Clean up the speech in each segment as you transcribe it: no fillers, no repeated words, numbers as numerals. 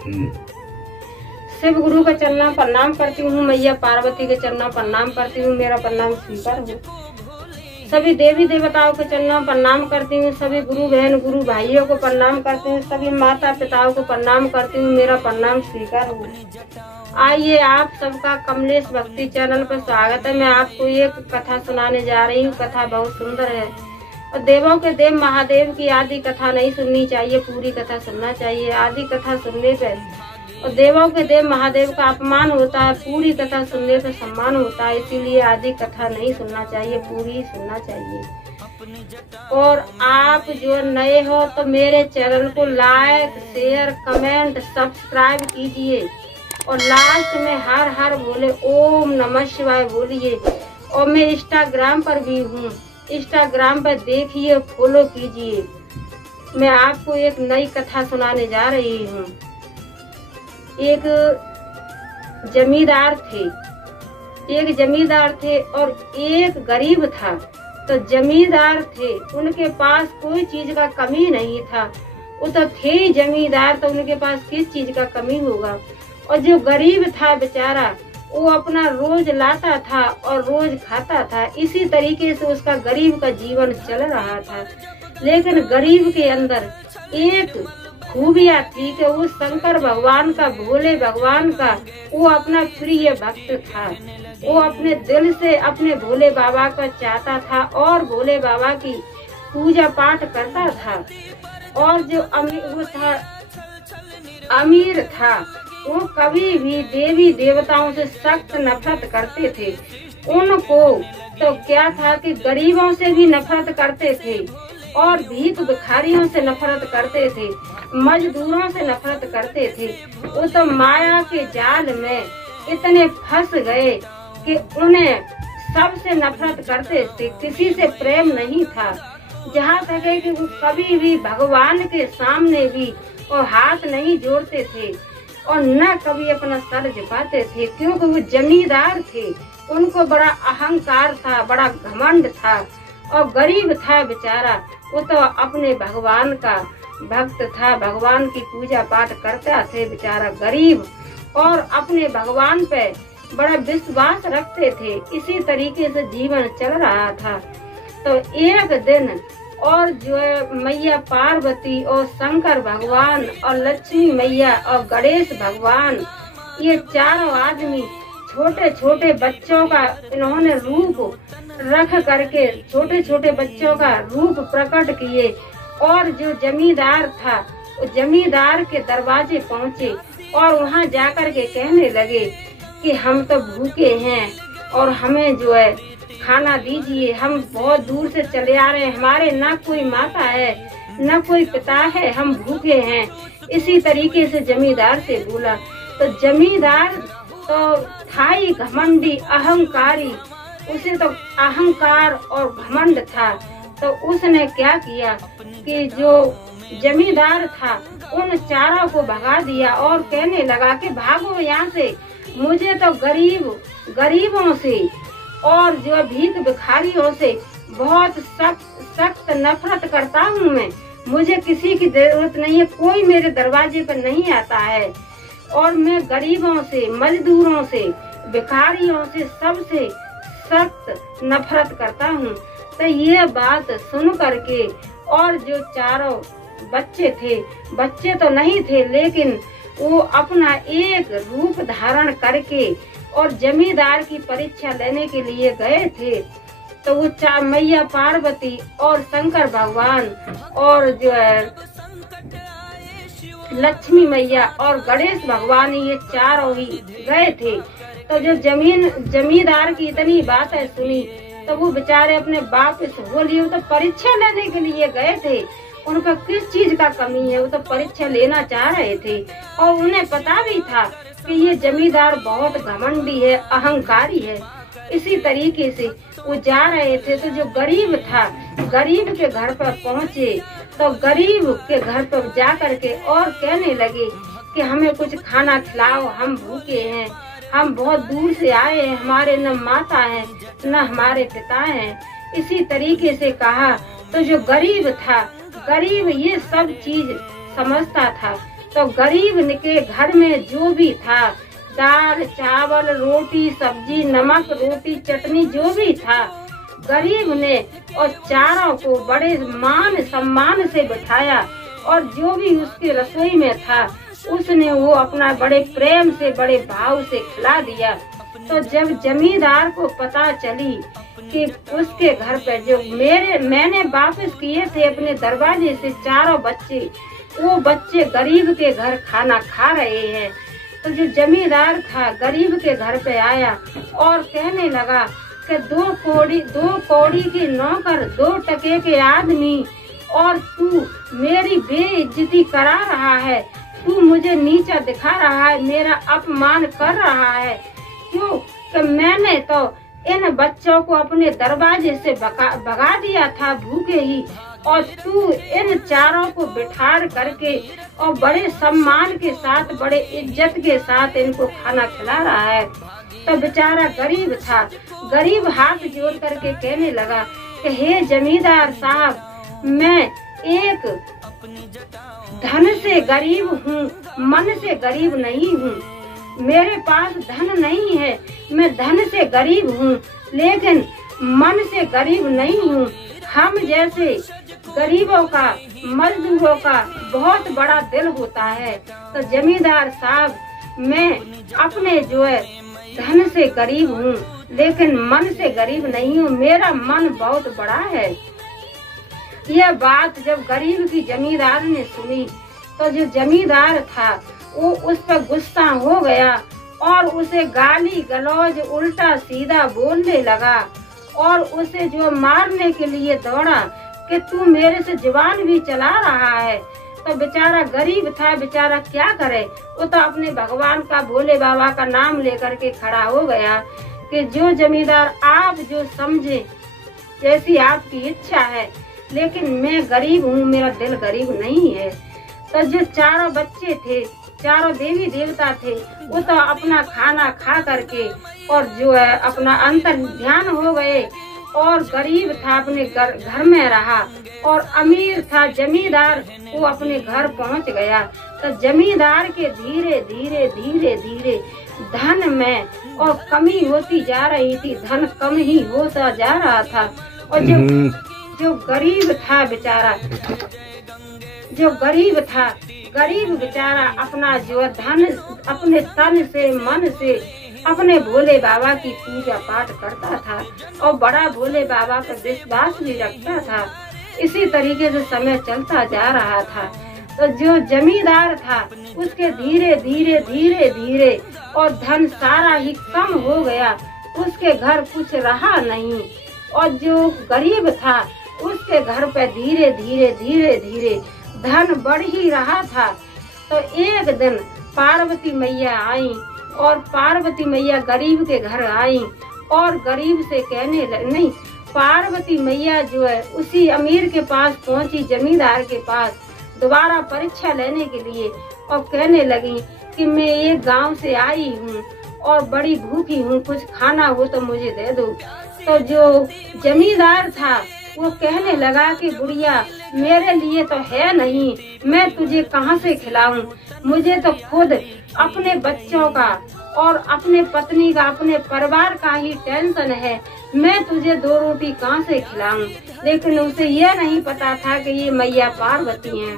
शिव गुरु का चरणों प्रणाम करती हूँ, मैया पार्वती के चरणों प्रणाम करती हूँ, मेरा प्रणाम स्वीकार हो। सभी देवी देवताओं के चरणों प्रणाम करती हूँ, सभी गुरु बहन गुरु भाइयों को प्रणाम करती हूँ, सभी माता पिताओं को प्रणाम करती हूँ, मेरा प्रणाम स्वीकार हो। आइए आप सबका कमलेश भक्ति चैनल पर स्वागत है। मैं आपको एक कथा सुनाने जा रही हूँ। कथा बहुत सुंदर है और देवों के देव महादेव की आदि कथा नहीं सुननी चाहिए, पूरी कथा सुनना चाहिए। आदि कथा सुनने पर और देवों के देव महादेव का अपमान होता है, पूरी कथा सुनने पर सम्मान होता है। इसीलिए आदि कथा नहीं सुनना चाहिए, पूरी सुनना चाहिए। और आप जो नए हो तो मेरे चैनल को लाइक शेयर कमेंट सब्सक्राइब कीजिए और लास्ट में हर हर बोले ओम नमः शिवाय बोलिए। और मैं इंस्टाग्राम पर भी हूँ, इंस्टाग्राम पर देखिए, फॉलो कीजिए। मैं आपको एक नई कथा सुनाने जा रही हूँ। एक जमींदार थे और एक गरीब था। तो जमींदार थे, उनके पास कोई चीज का कमी नहीं था। वो तो थे ही जमींदार, तो उनके पास किस चीज का कमी होगा। और जो गरीब था बेचारा, वो अपना रोज लाता था और रोज खाता था। इसी तरीके से उसका गरीब का जीवन चल रहा था। लेकिन गरीब के अंदर एक खूबियाँ थी कि वो शंकर भगवान का, भोले भगवान का वो अपना प्रिय भक्त था। वो अपने दिल से अपने भोले बाबा को चाहता था और भोले बाबा की पूजा पाठ करता था। और जो अमीर था, वो कभी भी देवी देवताओं से सख्त नफरत करते थे। उनको तो क्या था कि गरीबों से भी नफरत करते थे और भीख भिखारियों से नफरत करते थे, मजदूरों से नफरत करते थे। वो तो माया के जाल में इतने फंस गए कि उन्हें सबसे नफरत करते थे, किसी से प्रेम नहीं था। जहाँ तक है कि वो कभी भी भगवान के सामने भी और हाथ नहीं जोड़ते थे और न कभी अपना सर झुकाते थे, क्योंकि वो जमींदार थे। उनको बड़ा अहंकार था, बड़ा घमंड था। और गरीब था बेचारा, वो तो अपने भगवान का भक्त था, भगवान की पूजा पाठ करता थे बेचारा गरीब, और अपने भगवान पे बड़ा विश्वास रखते थे। इसी तरीके से जीवन चल रहा था। तो एक दिन और जो है मैया पार्वती और शंकर भगवान और लक्ष्मी मैया और गणेश भगवान, ये चारों आदमी छोटे छोटे बच्चों का इन्होंने रूप रख करके छोटे छोटे बच्चों का रूप प्रकट किए। और जो जमींदार था, वो जमींदार के दरवाजे पहुँचे और वहाँ जाकर के कहने लगे कि हम तो भूखे हैं और हमें जो है खाना दीजिए। हम बहुत दूर से चले आ रहे हैं, हमारे ना कोई माता है न कोई पिता है, हम भूखे हैं। इसी तरीके से जमींदार से बोला। तो जमींदार तो था ही घमंडी, अहंकारी, उसे तो अहंकार और घमंड था। तो उसने क्या किया कि जो जमींदार था उन चारों को भगा दिया और कहने लगा कि भागो यहाँ से, मुझे तो गरीबों से और जो भीख भिखारियों से बहुत सख्त नफरत करता हूँ मैं। मुझे किसी की जरूरत नहीं है, कोई मेरे दरवाजे पर नहीं आता है। और मैं गरीबों से, मजदूरों से, भिखारियों से, सबसे सख्त नफरत करता हूँ। तो ये बात सुन करके और जो चारों बच्चे थे, बच्चे तो नहीं थे लेकिन वो अपना एक रूप धारण करके और जमींदार की परीक्षा लेने के लिए गए थे। तो वो मैया पार्वती और शंकर भगवान और जो है लक्ष्मी मैया और गणेश भगवान, ये चारों ही गए थे। तो जो जमींदार की इतनी बातें सुनी तो वो बेचारे अपने बाप से बोलिए, वो तो परीक्षा लेने के लिए गए थे, उनका किस चीज का कमी है, वो तो परीक्षा लेना चाह रहे थे। और उन्हें पता भी था कि ये जमींदार बहुत घमंडी है, अहंकारी है। इसी तरीके से वो जा रहे थे। तो जो गरीब था, गरीब के घर पर पहुँचे। तो गरीब के घर पर जा करके और कहने लगे कि हमें कुछ खाना खिलाओ, हम भूखे हैं, हम बहुत दूर से आए हैं, हमारे न माता है न हमारे पिता हैं। इसी तरीके से कहा। तो जो गरीब था, गरीब ये सब चीज समझता था तो गरीब के घर में जो भी था, दाल चावल रोटी सब्जी नमक रोटी चटनी जो भी था, गरीब ने और चारों को बड़े मान सम्मान से बिठाया और जो भी उसकी रसोई में था उसने वो अपना बड़े प्रेम से बड़े भाव से खिला दिया। तो जब जमींदार को पता चली कि उसके घर पे जो मैंने वापस किए थे अपने दरवाजे से चारों बच्चे, वो बच्चे गरीब के घर खाना खा रहे हैं, तो जो जमींदार था गरीब के घर पे आया और कहने लगा कि दो कौड़ी के नौकर 2 टके के आदमी और तू मेरी बेइज्जती करा रहा है, तू मुझे नीचा दिखा रहा है, मेरा अपमान कर रहा है। क्यों कि मैंने तो इन बच्चों को अपने दरवाजे से भगा दिया था भूखे ही, और तू इन चारों को बिठार करके और बड़े सम्मान के साथ बड़े इज्जत के साथ इनको खाना खिला रहा है। तो बेचारा गरीब था, गरीब हाथ जोड़ करके कहने लगा कि हे जमींदार साहब, मैं एक धन से गरीब हूँ, मन से गरीब नहीं हूँ। मेरे पास धन नहीं है, मैं धन से गरीब हूँ लेकिन मन से गरीब नहीं हूँ। हम जैसे गरीबों का, मजदूरों का बहुत बड़ा दिल होता है। तो जमींदार साहब, मैं अपने जो है धन से गरीब हूँ लेकिन मन से गरीब नहीं हूँ, मेरा मन बहुत बड़ा है। यह बात जब गरीब की जमींदार ने सुनी तो जो जमींदार था वो उस पर गुस्सा हो गया और उसे गाली गलौज उल्टा सीधा बोलने लगा और उसे जो मारने के लिए दौड़ा कि तू मेरे से जुबान भी चला रहा है। तो बेचारा गरीब था, बेचारा क्या करे, वो तो अपने भगवान का, भोले बाबा का नाम लेकर के खड़ा हो गया कि जो जमींदार आप जो समझे जैसी आपकी इच्छा है, लेकिन मैं गरीब हूँ, मेरा दिल गरीब नहीं है। तो जो चारों बच्चे थे, चारों देवी देवता थे, वो तो अपना खाना खा करके और जो है अपना अंतर ध्यान हो गए, और गरीब था अपने घर में रहा और अमीर था जमींदार वो अपने घर पहुंच गया। तो जमींदार के धीरे धीरे धीरे धीरे धन में और कमी होती जा रही थी, धन कम ही होता जा रहा था। और जो गरीब था बेचारा, जो गरीब था, गरीब बेचारा अपना जो धन अपने तन से मन से अपने भोले बाबा की पूजा पाठ करता था और बड़ा भोले बाबा पर विश्वास भी रखता था। इसी तरीके से समय चलता जा रहा था। तो जो जमींदार था उसके धीरे धीरे धीरे धीरे और धन सारा ही कम हो गया, उसके घर कुछ रहा नहीं। और जो गरीब था उसके घर पे धीरे धीरे धीरे धीरे धन बढ़ ही रहा था। तो एक दिन पार्वती मैया आई और पार्वती मैया गरीब के घर आई और गरीब से कहने नहीं, पार्वती मैया जो है उसी अमीर के पास पहुंची, जमींदार के पास दोबारा परीक्षा लेने के लिए, और कहने लगी कि मैं एक गांव से आई हूँ और बड़ी भूखी हूँ, कुछ खाना हो तो मुझे दे दो। तो जो जमींदार था वो कहने लगा कि बुढ़िया, मेरे लिए तो है नहीं, मैं तुझे कहाँ से खिलाऊं, मुझे तो खुद अपने बच्चों का और अपने पत्नी का, अपने परिवार का ही टेंशन है, मैं तुझे 2 रोटी कहाँ से खिलाऊं। लेकिन उसे यह नहीं पता था कि ये मैया पार्वती हैं।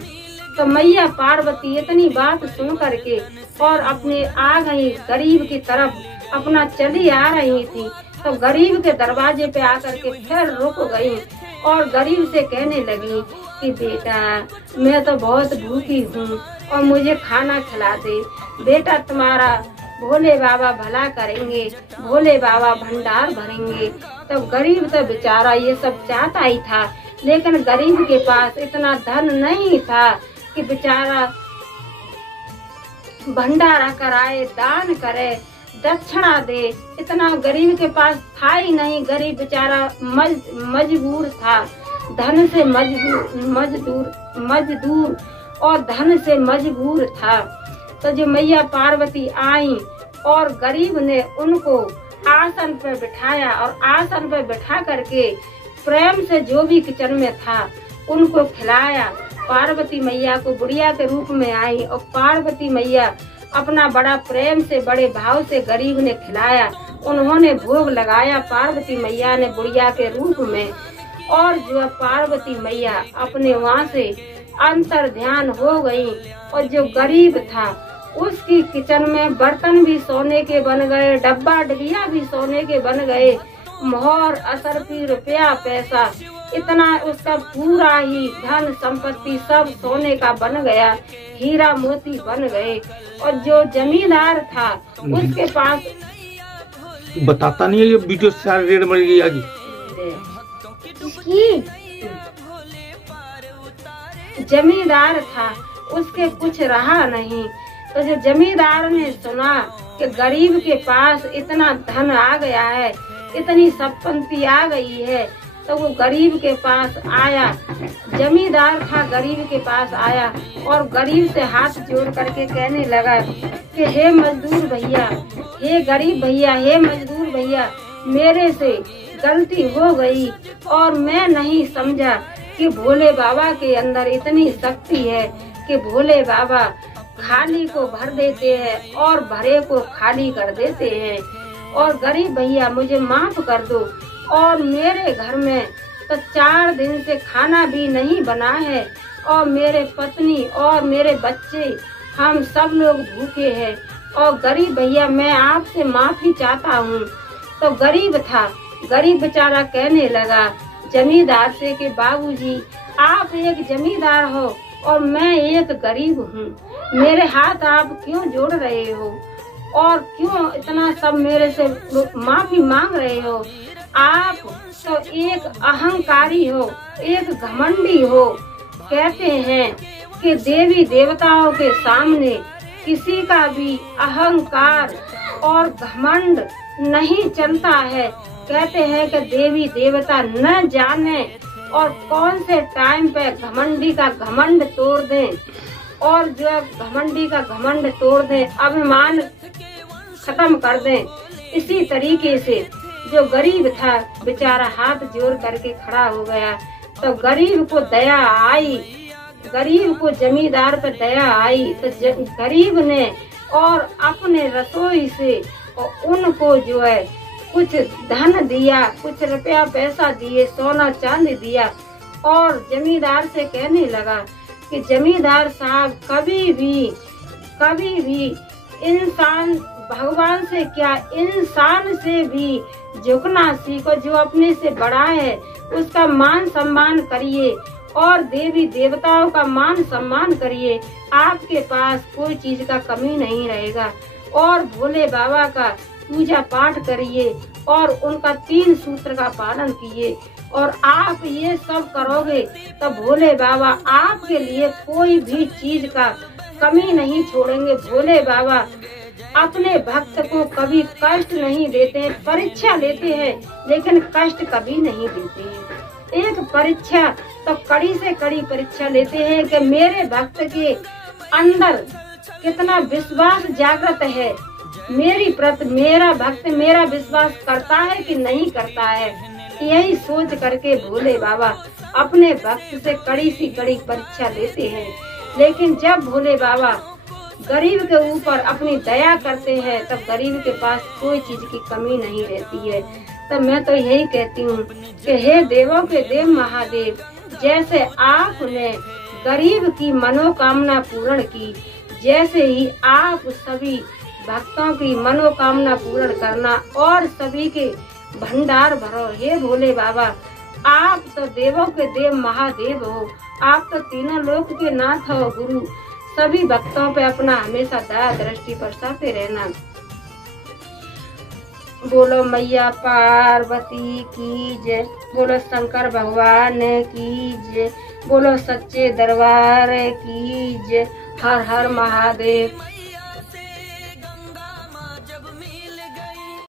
तो मैया पार्वती इतनी बात सुन करके और अपने आ गई गरीब की तरफ, अपना चली आ रही थी। तो गरीब के दरवाजे पे आकर के फिर रुक गई और गरीब से कहने लगी कि बेटा, मैं तो बहुत भूखी हूँ और मुझे खाना खिला दे। बेटा, तुम्हारा भोले बाबा भला करेंगे, भोले बाबा भंडार भरेंगे। तो गरीब तो बेचारा ये सब चाहता ही था, लेकिन गरीब के पास इतना धन नहीं था कि बेचारा भंडारा कराए, दान करे, दक्षिणा दे। इतना गरीब के पास था ही नहीं। गरीब बेचारा मजबूर था, धन से मजदूर और धन से मजबूर था। तो जो मैया पार्वती आई और गरीब ने उनको आसन पर बिठाया और आसन पर बिठा करके प्रेम से जो भी किचन में था उनको खिलाया पार्वती मैया को बुढ़िया के रूप में आई और पार्वती मैया अपना बड़ा प्रेम से बड़े भाव से गरीब ने खिलाया। उन्होंने भोग लगाया पार्वती मैया ने बुढ़िया के रूप में। और जो पार्वती मैया अपने वहाँ से अंतर ध्यान हो गई और जो गरीब था उसकी किचन में बर्तन भी सोने के बन गए, डब्बा डबिया भी सोने के बन गए, मोहर असरफी रुपया पैसा इतना उसका पूरा ही धन संपत्ति सब सोने का बन गया, हीरा मोती बन गए। और जो जमींदार था उसके पास बताता नहीं है ये वीडियो सारे रेड मर गई आगे जमींदार था उसके कुछ रहा नहीं। तो जो जमींदार ने सुना कि गरीब के पास इतना धन आ गया है, इतनी संपत्ति आ गई है, तो वो गरीब के पास आया। जमींदार था गरीब के पास आया और गरीब से हाथ जोड़ करके कहने लगा कि हे मजदूर भैया, हे गरीब भैया, हे मजदूर भैया, मेरे से गलती हो गई और मैं नहीं समझा कि भोले बाबा के अंदर इतनी शक्ति है कि भोले बाबा खाली को भर देते हैं और भरे को खाली कर देते हैं। और गरीब भैया मुझे माफ कर दो। और मेरे घर में तो 4 दिन से खाना भी नहीं बना है और मेरे पत्नी और मेरे बच्चे हम सब लोग भूखे हैं। और गरीब भैया मैं आपसे माफी चाहता हूँ। तो गरीब था, गरीब बेचारा कहने लगा जमींदार से कि बाबूजी आप एक जमींदार हो और मैं एक गरीब हूँ, मेरे हाथ आप क्यों जोड़ रहे हो और क्यों इतना सब मेरे से माफी मांग रहे हो? आप तो एक अहंकारी हो, एक घमंडी हो। कहते हैं कि देवी देवताओं के सामने किसी का भी अहंकार और घमंड नहीं चलता है। कहते हैं कि देवी देवता न जाने और कौन से टाइम पे घमंडी का घमंड तोड़ दें और जो घमंडी का घमंड तोड़ दें, अभिमान खत्म कर दें। इसी तरीके से जो गरीब था बेचारा हाथ जोड़ करके खड़ा हो गया। तो गरीब को दया आई, गरीब को जमींदार पर दया आई। तो गरीब ने और अपने रसोई से और उनको जो है कुछ धन दिया, कुछ रुपया पैसा दिए, सोना चांदी दिया। और जमींदार से कहने लगा कि जमींदार साहब कभी भी इंसान भगवान से क्या इंसान से भी झुकना सीखो। जो अपने से बड़ा है उसका मान सम्मान करिए और देवी देवताओं का मान सम्मान करिए, आपके पास कोई चीज का कमी नहीं रहेगा। और भोले बाबा का पूजा पाठ करिए और उनका 3 सूत्र का पालन कीजिए। और आप ये सब करोगे तो भोले बाबा आपके लिए कोई भी चीज का कमी नहीं छोड़ेंगे। भोले बाबा अपने भक्त को कभी कष्ट नहीं देते हैं, परीक्षा लेते हैं लेकिन कष्ट कभी नहीं देते हैं। एक परीक्षा तो कड़ी से कड़ी परीक्षा लेते हैं कि मेरे भक्त के अंदर कितना विश्वास जागृत है, मेरी प्रति मेरा भक्त मेरा विश्वास करता है कि नहीं करता है। यही सोच करके भोले बाबा अपने भक्त से कड़ी सी कड़ी परीक्षा लेते हैं। लेकिन जब भोले बाबा गरीब के ऊपर अपनी दया करते हैं तब गरीब के पास कोई चीज की कमी नहीं रहती है। तो मैं तो यही कहती हूँ कि हे देवों के देव महादेव, जैसे आपने गरीब की मनोकामना पूर्ण की, जैसे ही आप सभी भक्तों की मनोकामना पूर्ण करना और सभी के भंडार भरो। हे भोले बाबा, आप तो देवों के देव महादेव हो, आप तो तीनों लोक के नाथ हो गुरु। सभी भक्तों पे अपना हमेशा दया दृष्टि बरसाते रहना। बोलो मैया पार्वती की जय, बोलो शंकर भगवान की जय, बोलो सच्चे दरबार की जय। हर हर महादेव।